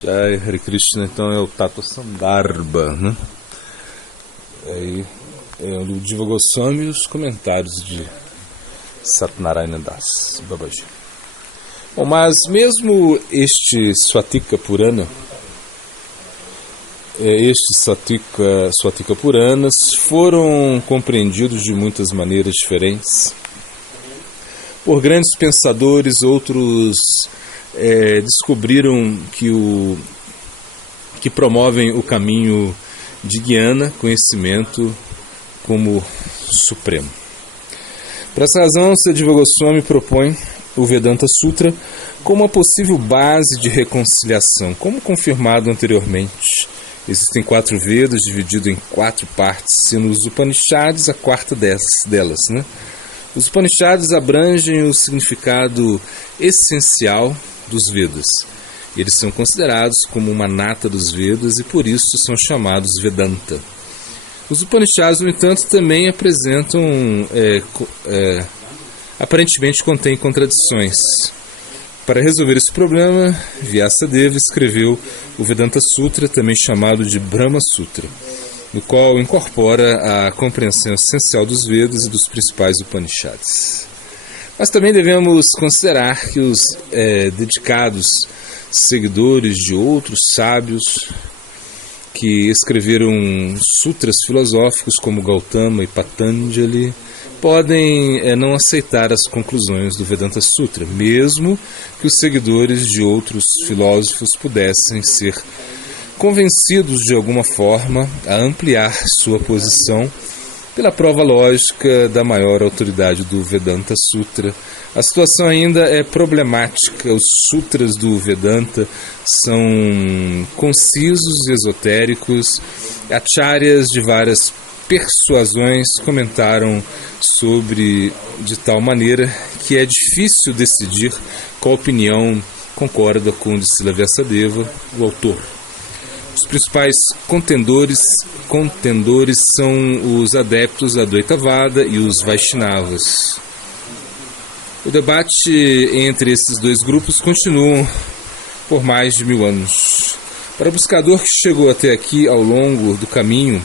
Jai Hare Krishna, então é o Tato Sandarbha, né? Aí é o Diva Goswami e os comentários de Satnarayana Das Babaji. Bom, mas mesmo este Swatika Purana, Swatika Puranas foram compreendidos de muitas maneiras diferentes por grandes pensadores. Outros descobriram que promovem o caminho de Jnana, conhecimento, como supremo. Por essa razão, Diva Goswami propõe o Vedanta Sutra como uma possível base de reconciliação, como confirmado anteriormente. Existem 4 Vedas divididos em 4 partes, sendo os Upanishads a quarta delas, né? Os Upanishads abrangem o significado essencial dos Vedas. Eles são considerados como uma nata dos Vedas e por isso são chamados Vedanta. Os Upanishads, no entanto, também apresentam, aparentemente contêm contradições. Para resolver esse problema, Vyasadeva escreveu o Vedanta Sutra, também chamado de Brahma Sutra, no qual incorpora a compreensão essencial dos Vedas e dos principais Upanishads. Mas também devemos considerar que os dedicados seguidores de outros sábios que escreveram sutras filosóficos como Gautama e Patanjali podem não aceitar as conclusões do Vedanta Sutra, mesmo que os seguidores de outros filósofos pudessem ser convencidos de alguma forma a ampliar sua posição pela prova lógica da maior autoridade do Vedanta Sutra. A situação ainda é problemática. Os sutras do Vedanta são concisos e esotéricos. Acharyas de várias persuasões comentaram sobre de tal maneira que é difícil decidir qual opinião concorda com o de Srila Vyasadeva, o autor. Os principais contendores são os adeptos da Advaitavada e os Vaishnavas. O debate entre esses dois grupos continua por mais de 1000 anos. Para o buscador que chegou até aqui ao longo do caminho,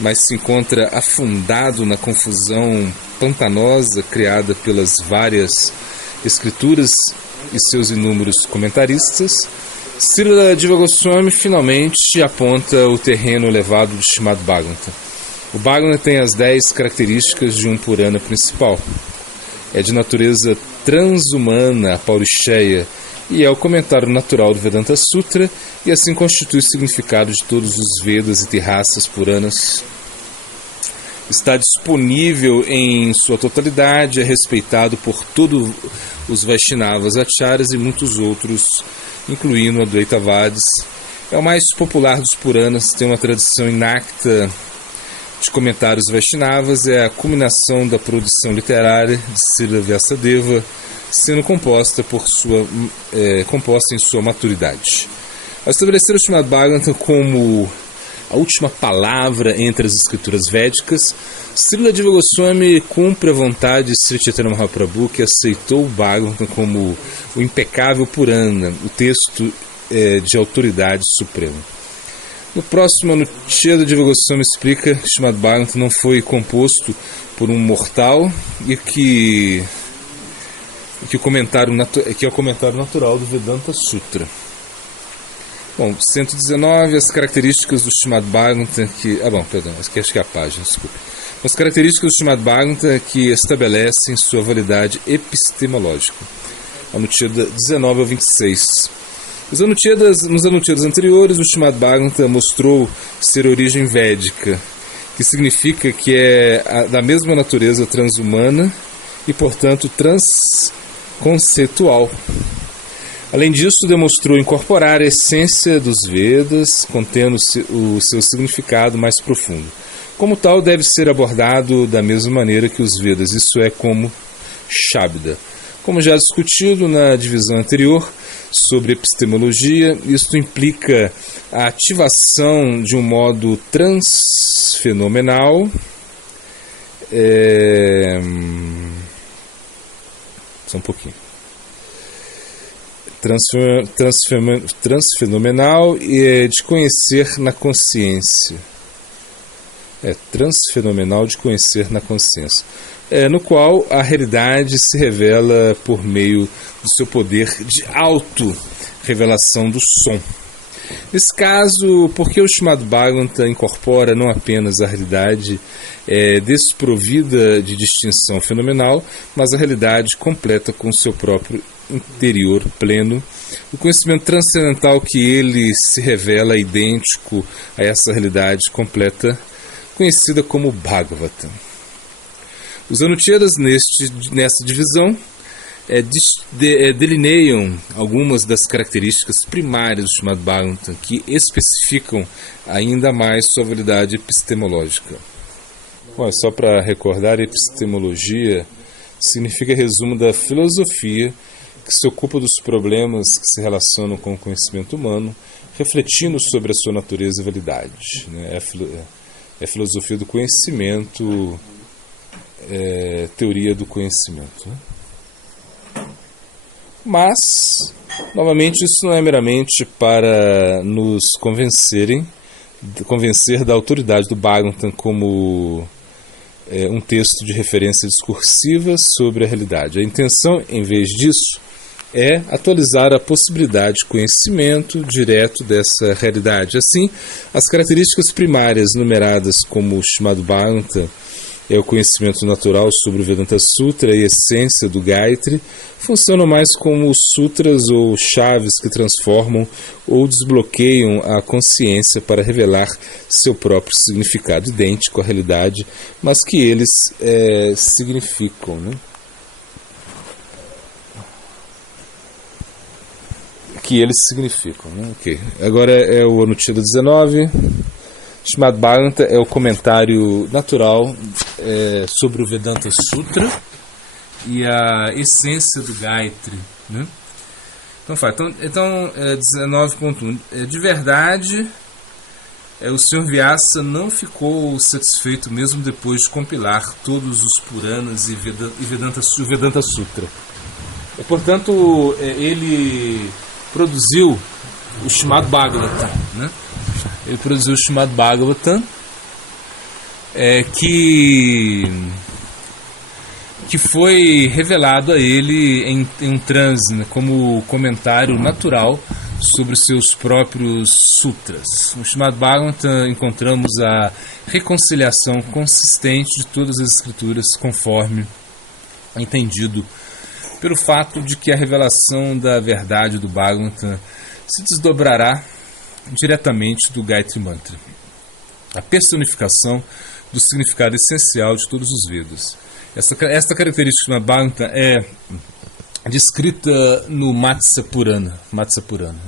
mas se encontra afundado na confusão pantanosa criada pelas várias escrituras e seus inúmeros comentaristas, Srila Diva Goswami finalmente aponta o terreno elevado do Srimad Bhagavatam. O Bhagavatam tem as 10 características de um Purana principal. É de natureza transhumana, paurisheya, e é o comentário natural do Vedanta Sutra, e assim constitui o significado de todos os Vedas e Tirasas Puranas. Está disponível em sua totalidade, é respeitado por todos os Vaishnavas, Acharyas e muitos outros, incluindo Advaitavadis. É o mais popular dos Puranas, tem uma tradição inacta de comentários Vaishnavas, é a culminação da produção literária de Srila Vyasadeva, sendo composta em sua maturidade. Ao estabelecer o Srimad Bhagavatam como a última palavra entre as escrituras védicas, Srila Diva Goswami cumpre a vontade de Sri Chaitanya Mahaprabhu, que aceitou o Bhagavatam como o impecável Purana, o texto de autoridade suprema. No próximo Anucheda, Diva Goswami explica que o Srimad Bhagavatam não foi composto por um mortal e que é o comentário natural do Vedanta Sutra. Bom, 119, as características do Srimad Bhagavatam acho que é a página, desculpe. As características do Srimad Bhagavatam que estabelecem sua validade epistemológica. Anucheda 19 a 26. Nos Anuchedas anteriores, o Srimad Bhagavatam mostrou ser origem védica, que significa que é da mesma natureza transhumana e, portanto, transconceitual. Além disso, demonstrou incorporar a essência dos Vedas, contendo o seu significado mais profundo. Como tal, deve ser abordado da mesma maneira que os Vedas, isso é, como Shabda. Como já discutido na divisão anterior sobre epistemologia, isto implica a ativação de um modo transfenomenal transfenomenal e de conhecer na consciência. Transfenomenal de conhecer na consciência. No qual a realidade se revela por meio do seu poder de auto-revelação do som. Nesse caso, porque o Srimad Bhagavatam incorpora não apenas a realidade desprovida de distinção fenomenal, mas a realidade completa com seu próprio interior pleno, o conhecimento transcendental que ele se revela idêntico a essa realidade completa, conhecida como Bhagavatam. Os Anuchedas nessa divisão delineiam algumas das características primárias do Srimad Bhagavatam que especificam ainda mais sua validade epistemológica. Bom, só para recordar, epistemologia significa resumo da filosofia que se ocupa dos problemas que se relacionam com o conhecimento humano, refletindo sobre a sua natureza e validade. É a filosofia do conhecimento, teoria do conhecimento. Mas, novamente, isso não é meramente para nos convencer da autoridade do Bhagavatam como um texto de referência discursiva sobre a realidade. A intenção, em vez disso, é atualizar a possibilidade de conhecimento direto dessa realidade. Assim, as características primárias numeradas como o Srimad Bhagavatam o conhecimento natural sobre o Vedanta Sutra e a essência do Gayatri, funcionam mais como sutras ou chaves que transformam ou desbloqueiam a consciência para revelar seu próprio significado idêntico à realidade, mas que eles significam, né? Que eles significam, né? Okay. Agora é o Anucheda 19. Srimad Bhagavatam é o comentário natural sobre o Vedanta Sutra e a essência do Gayatri, né? Então 19.1. De verdade, o Sr. Vyasa não ficou satisfeito mesmo depois de compilar todos os Puranas e o Vedanta Sutra. Portanto, ele produziu o Srimad Bhagavatam, né? Ele produziu o Srimad Bhagavatam, que foi revelado a ele em um transe, né, como comentário natural sobre seus próprios sutras. No Srimad Bhagavatam encontramos a reconciliação consistente de todas as escrituras conforme entendido pelo fato de que a revelação da verdade do Bhagavatam se desdobrará diretamente do Gayatri Mantra, a personificação do significado essencial de todos os Vedas. Esta característica do Bhagavatam é descrita no Matsya Purana.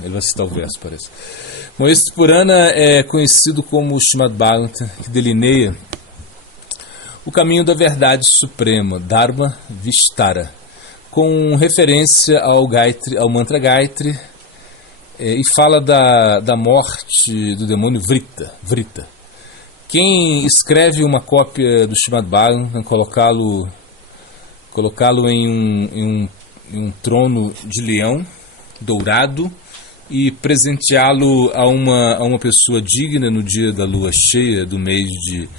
Ele vai citar o verso, parece. Bom, este Purana é conhecido como o Srimad Bhagavatam, que delineia o caminho da verdade suprema, Dharma Vistara, com referência ao mantra Gayatri, e fala da morte do demônio Vrita. Quem escreve uma cópia do Srimad Bhagavatam, colocá-lo em um trono de leão dourado e presenteá-lo a uma pessoa digna no dia da lua cheia do mês de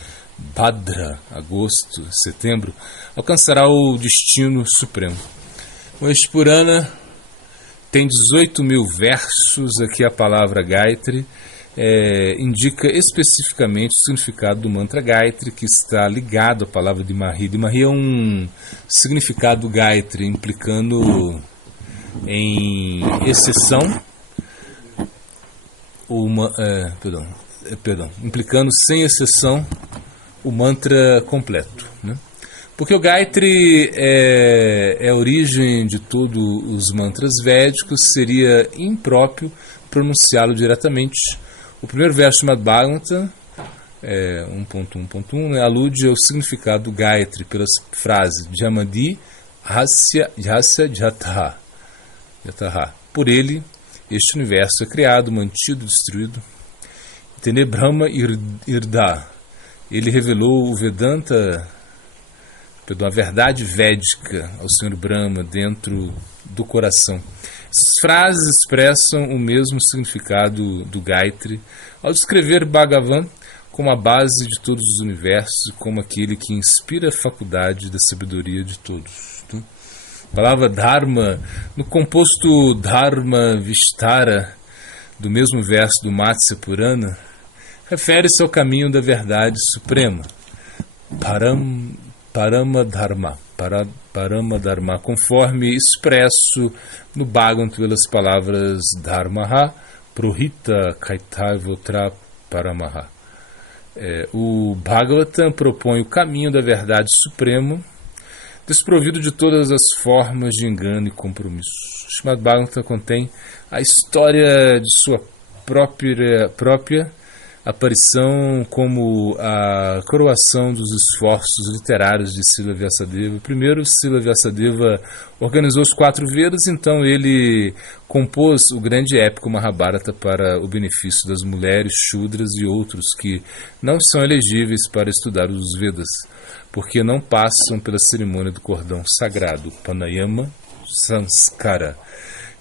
Bhadra, agosto, setembro, alcançará o destino supremo. Este Purana tem 18.000 versos. Aqui a palavra Gayatri indica especificamente o significado do mantra Gayatri, que está ligado à palavra de Mahi. De Mahi é um significado Gayatri, implicando em exceção, implicando sem exceção o mantra completo, né? Porque o Gayatri é a origem de todos os mantras védicos, seria impróprio pronunciá-lo diretamente. O primeiro verso do Srimad Bhagavatam, 1.1.1, né, alude ao significado do Gayatri pelas frases Jamadi Hasya Jataha. Por ele, este universo é criado, mantido, destruído. Tene Brahma Irda. Ele revelou o Vedanta, a verdade védica ao Senhor Brahma dentro do coração. Essas frases expressam o mesmo significado do Gayatri ao descrever Bhagavan como a base de todos os universos e como aquele que inspira a faculdade da sabedoria de todos. A palavra Dharma, no composto Dharma Vistara, do mesmo verso do Matsya Purana, refere-se ao caminho da verdade suprema, Parama Dharma, conforme expresso no Bhagavatam pelas palavras Dharmaha, Prohita Kaitavotra Paramaha. O Bhagavatam propõe o caminho da verdade suprema, desprovido de todas as formas de engano e compromisso. O Srimad Bhagavatam contém a história de sua própria aparição como a coroação dos esforços literários de Srila Vyasadeva. Primeiro, Srila Vyasadeva organizou os 4 Vedas, então ele compôs o grande épico Mahabharata para o benefício das mulheres, Shudras e outros que não são elegíveis para estudar os Vedas, porque não passam pela cerimônia do cordão sagrado, Panayama Sanskara,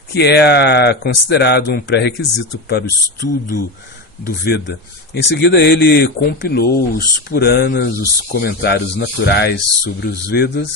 que é considerado um pré-requisito para o estudo do Veda. Em seguida, ele compilou os Puranas, os comentários naturais sobre os Vedas.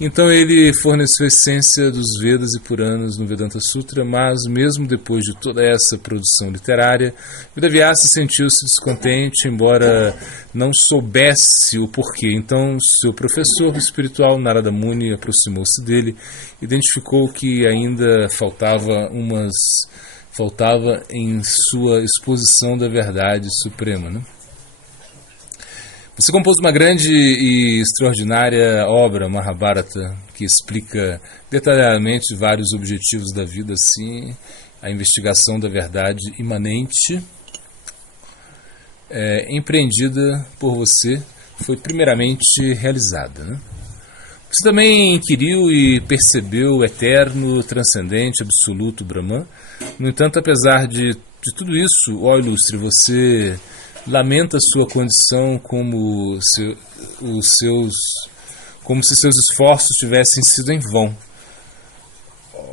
Então ele forneceu a essência dos Vedas e Puranas no Vedanta Sutra, mas mesmo depois de toda essa produção literária, Vedavyasa sentiu-se descontente, embora não soubesse o porquê. Então seu professor espiritual, Narada Muni, aproximou-se dele, identificou que ainda faltava em sua exposição da verdade suprema, né? Você compôs uma grande e extraordinária obra, Mahabharata, que explica detalhadamente vários objetivos da vida, assim, a investigação da verdade imanente, empreendida por você, foi primeiramente realizada, né? Você também inquiriu e percebeu o eterno, transcendente, absoluto Brahman. No entanto, apesar de tudo isso, ó ilustre, você lamenta sua condição como se seus esforços tivessem sido em vão.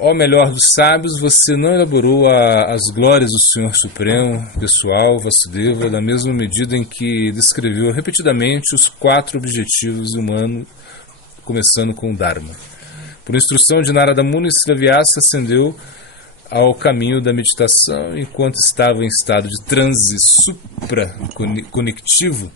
Ó melhor dos sábios, você não elaborou as glórias do Senhor Supremo, pessoal, Vasudeva, da mesma medida em que descreveu repetidamente os 4 objetivos humanos, começando com o Dharma. Por instrução de Narada Muni, Srila Vyasa ascendeu ao caminho da meditação enquanto estava em estado de transe supra-conectivo.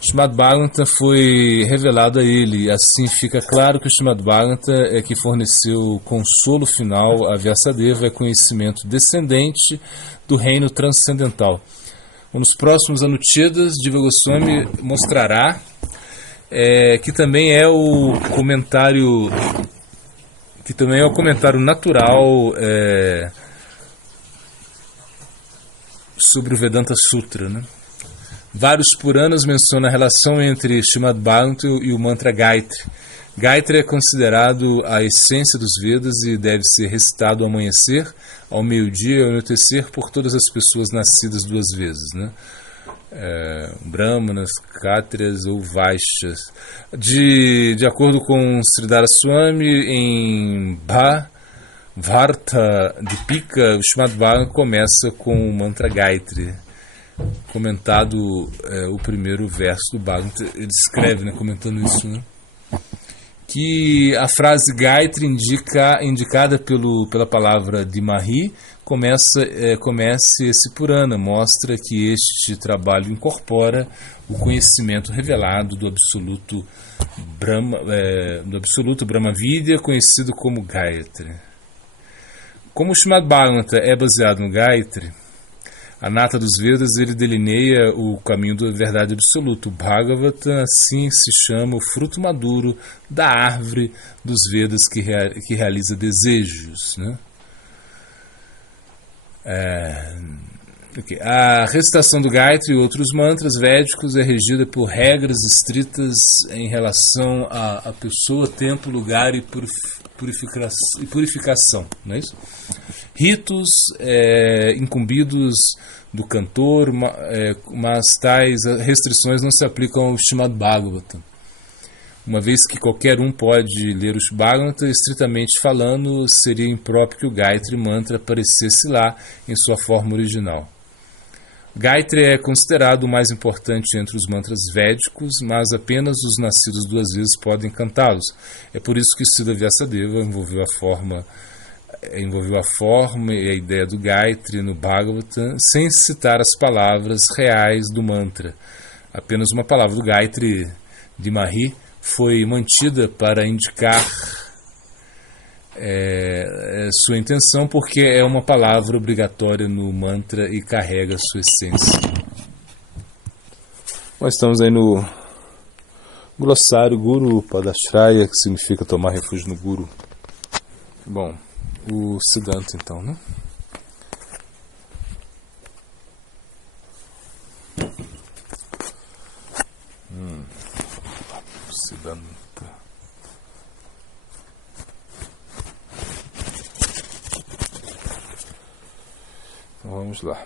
Srimad Bhagavatam foi revelado a ele. Assim fica claro que o Srimad Bhagavatam é que forneceu consolo final a Vyasadeva, é conhecimento descendente do reino transcendental. Nos próximos Anuchedas, Diva Goswami mostrará que também é o comentário natural sobre o Vedanta Sutra, né? Vários Puranas mencionam a relação entre Srimad Bhagavatam e o mantra Gayatri. Gayatri é considerado a essência dos Vedas e deve ser recitado ao amanhecer, ao meio-dia e ao anoitecer por todas as pessoas nascidas 2 vezes, né? Brahmanas, Kshatriyas ou Vaishyas. De acordo com Sridhara Swami, em Bharata Dipika, o Srimad Bhagavatam começa com o mantra Gayatri. Comentado o primeiro verso do Bhagavatam, ele escreve, né, comentando isso, né, que a frase Gayatri indicada pela palavra Dimahi comece esse Purana, mostra que este trabalho incorpora o conhecimento revelado do absoluto Brahma Vidya, conhecido como Gayatri. Como o Srimad Bhagavatam é baseado no Gayatri, a nata dos Vedas, ele delineia o caminho da verdade absoluta. O Bhagavatam, assim se chama o fruto maduro da árvore dos Vedas que realiza desejos, né? A recitação do Gayatri e outros mantras védicos é regida por regras estritas em relação à pessoa, tempo, lugar e purificação, não é isso? Ritos incumbidos do cantor, mas tais restrições não se aplicam ao Srimad Bhagavatam. Uma vez que qualquer um pode ler os Bhagavata, estritamente falando, seria impróprio que o Gayatri Mantra aparecesse lá em sua forma original. Gayatri é considerado o mais importante entre os mantras védicos, mas apenas os nascidos 2 vezes podem cantá-los. É por isso que Siddha Vyasadeva envolveu a forma e a ideia do Gayatri no Bhagavata, sem citar as palavras reais do mantra. Apenas uma palavra do Gayatri, de Mahi, foi mantida para indicar sua intenção, porque é uma palavra obrigatória no mantra e carrega sua essência. Nós estamos aí no glossário Guru Padashraya, que significa tomar refúgio no Guru. Bom, o Siddhanta então, né? Siddhanta. Então, vamos lá.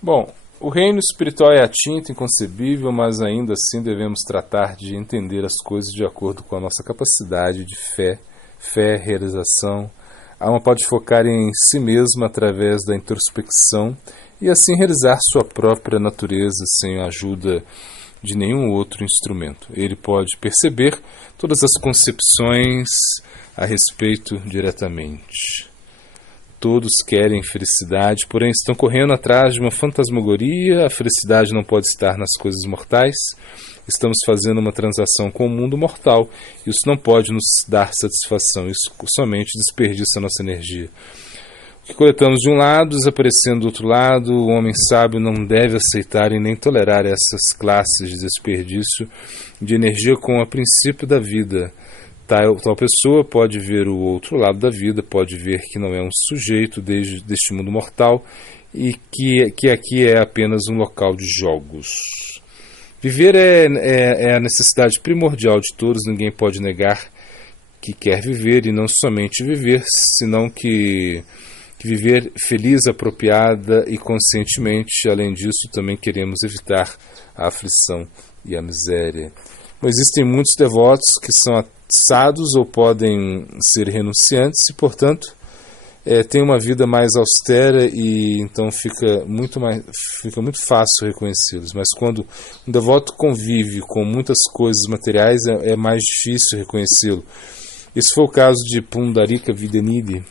Bom, o reino espiritual é atinto, inconcebível, mas ainda assim devemos tratar de entender as coisas de acordo com a nossa capacidade de fé, realização. A alma pode focar em si mesma através da introspecção e assim realizar sua própria natureza sem a ajuda de nenhum outro instrumento. Ele pode perceber todas as concepções a respeito diretamente. Todos querem felicidade, porém estão correndo atrás de uma fantasmagoria. A felicidade não pode estar nas coisas mortais. Estamos fazendo uma transação com o mundo mortal. Isso não pode nos dar satisfação. Isso somente desperdiça nossa energia. O que coletamos de um lado, desaparecendo do outro lado. O homem sábio não deve aceitar e nem tolerar essas classes de desperdício de energia com o princípio da vida. Tal pessoa pode ver o outro lado da vida, pode ver que não é um sujeito deste mundo mortal e que aqui é apenas um local de jogos. Viver é a necessidade primordial de todos. Ninguém pode negar que quer viver, e não somente viver, senão que viver feliz, apropriada e conscientemente. Além disso, também queremos evitar a aflição e a miséria. Existem muitos devotos que são atsados ou podem ser renunciantes e, portanto, têm uma vida mais austera, e então fica muito fácil reconhecê-los. Mas quando um devoto convive com muitas coisas materiais, é mais difícil reconhecê-lo. Esse foi o caso de Pundarika Videnidhi.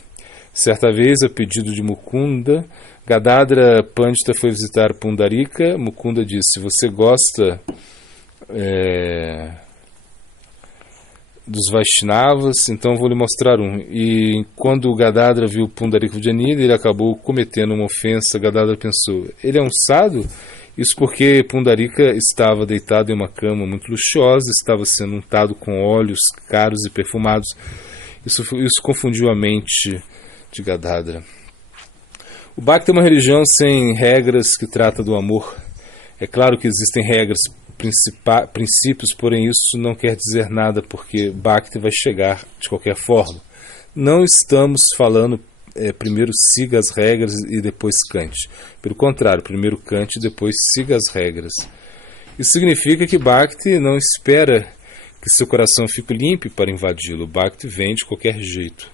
Certa vez, a pedido de Mukunda, Gadadhara Pandita foi visitar Pundarika. Mukunda disse: "Você gosta dos Vaishnavas, então vou lhe mostrar um." E quando o Gadadhara viu Pundarika Videnidhi, ele acabou cometendo uma ofensa. Gadadhara pensou: ele é um sadhu? Isso porque Pundarika estava deitado em uma cama muito luxuosa, estava sendo untado com óleos caros e perfumados. Isso confundiu a mente de Gadadhara. O Bhakti é uma religião sem regras que trata do amor. É claro que existem regras, princípios, porém isso não quer dizer nada, porque Bhakti vai chegar de qualquer forma. Não estamos falando primeiro siga as regras e depois cante. Pelo contrário, primeiro cante e depois siga as regras. Isso significa que Bhakti não espera que seu coração fique limpo para invadi-lo. Bhakti vem de qualquer jeito.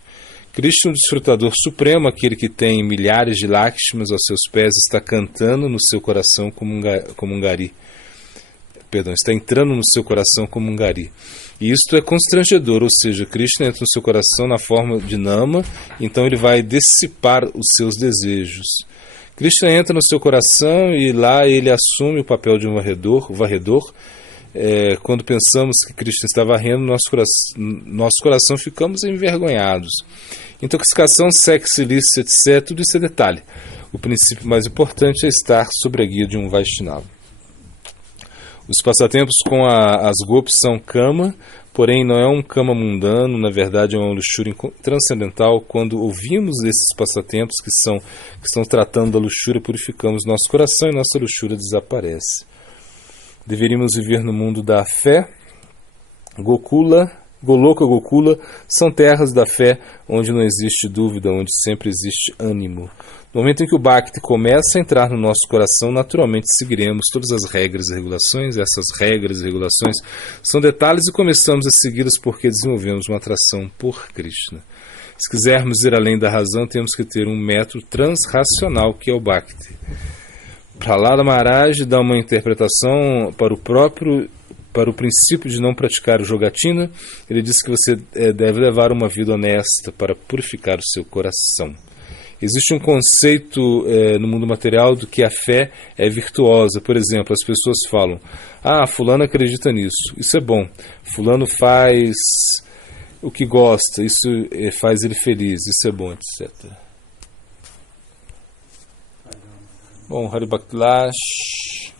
Krishna, o desfrutador supremo, aquele que tem milhares de Lakshmas aos seus pés, está cantando no seu coração como um gari. Está entrando no seu coração como um gari. E isto é constrangedor, ou seja, Krishna entra no seu coração na forma de Nama, então ele vai dissipar os seus desejos. Krishna entra no seu coração e lá ele assume o papel de um varredor. Quando pensamos que Krishna está varrendo nosso coração, ficamos envergonhados. Intoxicação, sexo ilícito, etc., tudo isso é detalhe. O princípio mais importante é estar sob a guia de um Vaishnava. Os passatempos com as gopis são kama, porém não é um kama mundano, na verdade é uma luxúria transcendental. Quando ouvimos esses passatempos que estão tratando da luxúria, purificamos nosso coração e nossa luxúria desaparece. Deveríamos viver no mundo da fé. Gokula Goloka, Gokula são terras da fé onde não existe dúvida, onde sempre existe ânimo. No momento em que o Bhakti começa a entrar no nosso coração, naturalmente seguiremos todas as regras e regulações. Essas regras e regulações são detalhes e começamos a segui-las porque desenvolvemos uma atração por Krishna. Se quisermos ir além da razão, temos que ter um método transracional, que é o Bhakti. Prahlada Maharaj dá uma interpretação para o princípio de não praticar o jogatina. Ele diz que você deve levar uma vida honesta para purificar o seu coração. Existe um conceito no mundo material do que a fé é virtuosa. Por exemplo, as pessoas falam: fulano acredita nisso, isso é bom. Fulano faz o que gosta, isso faz ele feliz, isso é bom, etc. Bom, Hari Bhaktilash,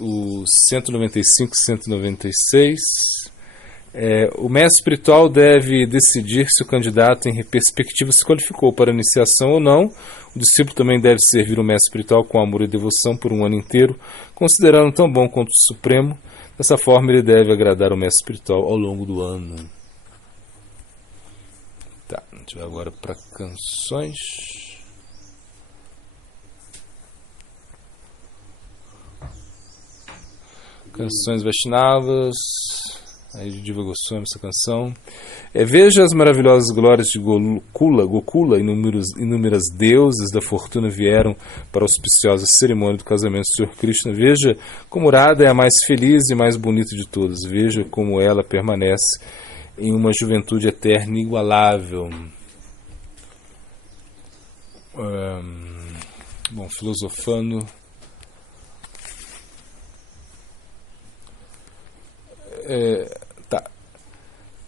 o 195, 196. O mestre espiritual deve decidir se o candidato em perspectiva se qualificou para a iniciação ou não. O discípulo também deve servir o mestre espiritual com amor e devoção por um ano inteiro, considerando tão bom quanto o Supremo. Dessa forma, ele deve agradar o mestre espiritual ao longo do ano. Tá, a gente vai agora para canções. Canções Vaishnavas. Aí Diva Goswami, essa canção. Veja as maravilhosas glórias de Gokula, inúmeras deuses da fortuna vieram para a auspiciosa cerimônia do casamento do Senhor Krishna. Veja como Radha é a mais feliz e mais bonita de todas. Veja como ela permanece em uma juventude eterna e inigualável. Bom, filosofando.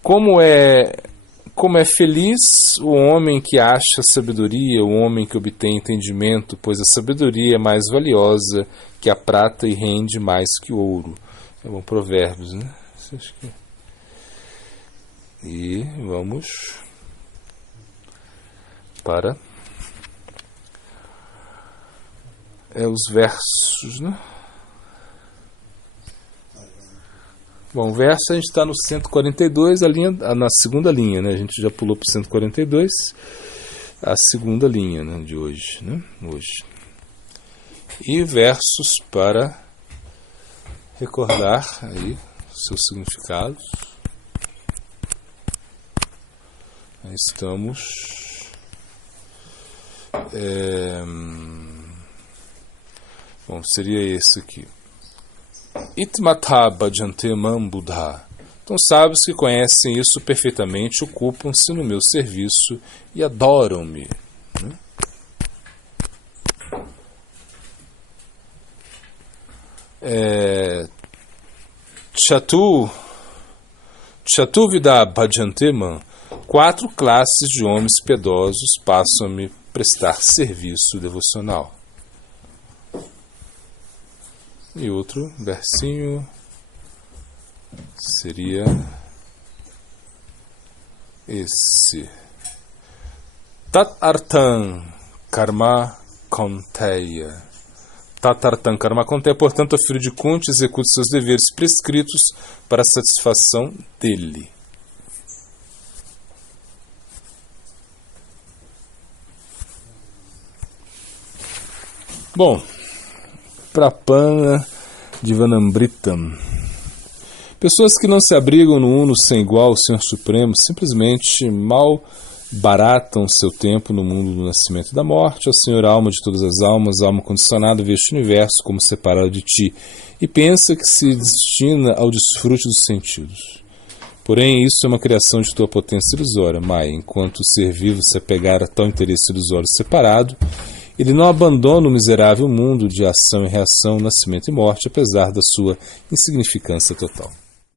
Como é feliz o homem que acha sabedoria, o homem que obtém entendimento, pois a sabedoria é mais valiosa que a prata e rende mais que o ouro. É bom, Provérbios, né? E vamos para os versos, né? Bom, o verso a gente está no 142, na segunda linha, né? A gente já pulou para o 142, a segunda linha, né, de hoje, né? Hoje. E versos para recordar aí seus significados. Aí estamos. Bom, seria esse aqui. Itmatha bhajante mam buddha. Então, sábios que conhecem isso perfeitamente ocupam-se no meu serviço e adoram-me. Chatuvida bhajante mam. 4 classes de homens piedosos passam a me prestar serviço devocional. E outro versinho seria esse. Tat artan karma konteya. Tat artan karma konteya, portanto, o filho de Kunti executa seus deveres prescritos para a satisfação dele. Bom, Prapana Divanambritam. Pessoas que não se abrigam no uno sem igual, o Senhor Supremo, simplesmente mal baratam seu tempo no mundo do nascimento e da morte. Ó Senhor, alma de todas as almas, alma condicionada, vê este universo como separado de ti e pensa que se destina ao desfrute dos sentidos. Porém, isso é uma criação de tua potência ilusória, Maya. Enquanto o ser vivo se apegar a tal interesse ilusório separado, ele não abandona o miserável mundo de ação e reação, nascimento e morte, apesar da sua insignificância total.